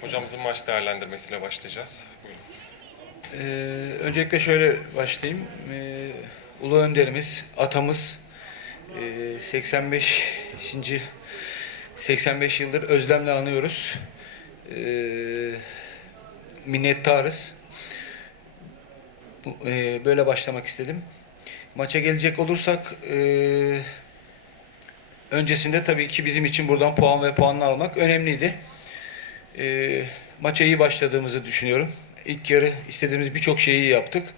Hocamızın maç değerlendirmesiyle başlayacağız. Ee, öncelikle şöyle başlayayım. Ee, Ulu önderimiz, atamız ee, 85. 85 yıldır özlemle anıyoruz. Ee, minnettarız. Ee, böyle başlamak istedim. Maça gelecek olursak ee, öncesinde tabii ki bizim için buradan puan ve puanlar almak önemliydi. Ee, maça iyi başladığımızı düşünüyorum. İlk yarı istediğimiz birçok şeyi yaptık.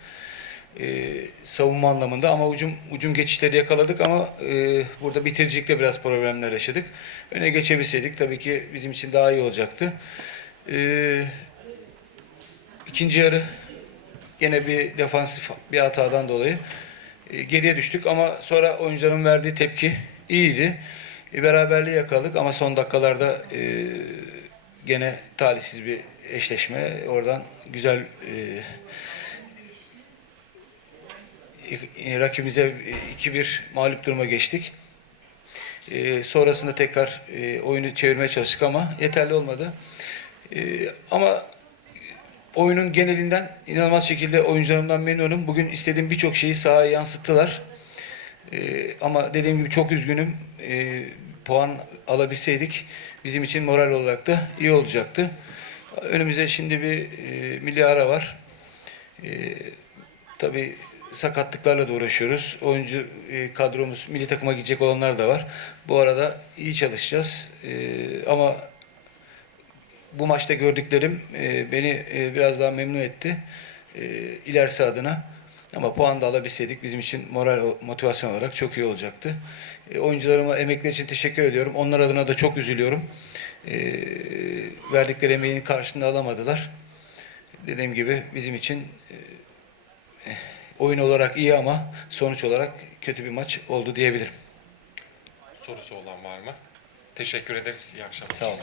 Ee, savunma anlamında ama ucum ucum geçişleri yakaladık ama e, burada bitiricilikte biraz problemler yaşadık. Öne geçebilseydik tabii ki bizim için daha iyi olacaktı. Ee, ikinci yarı yine bir defansif bir hatadan dolayı e, geriye düştük ama sonra oyuncuların verdiği tepki iyiydi. E, beraberliği yakaladık ama son dakikalarda e, gene talihsiz bir eşleşme. Oradan güzel e, e, rakibimize 2-1 mağlup duruma geçtik. E, sonrasında tekrar e, oyunu çevirmeye çalıştık ama yeterli olmadı. E, ama oyunun genelinden inanılmaz şekilde oyuncularımdan memnunum. Bugün istediğim birçok şeyi sahaya yansıttılar. E, ama dediğim gibi çok üzgünüm. E, puan alabilseydik bizim için moral olarak da iyi olacaktı. Önümüzde şimdi bir e, milli ara var. E, tabii sakatlıklarla da uğraşıyoruz. Oyuncu e, kadromuz milli takıma gidecek olanlar da var. Bu arada iyi çalışacağız. E, ama bu maçta gördüklerim e, beni e, biraz daha memnun etti. E, ilerisi adına. Ama puan da alabilseydik bizim için moral, motivasyon olarak çok iyi olacaktı. E, oyuncularıma emekleri için teşekkür ediyorum. Onlar adına da çok üzülüyorum. E, verdikleri emeğin karşılığını alamadılar. Dediğim gibi bizim için e, oyun olarak iyi ama sonuç olarak kötü bir maç oldu diyebilirim. Sorusu olan var mı? Teşekkür ederiz. İyi akşamlar. Sağ olun.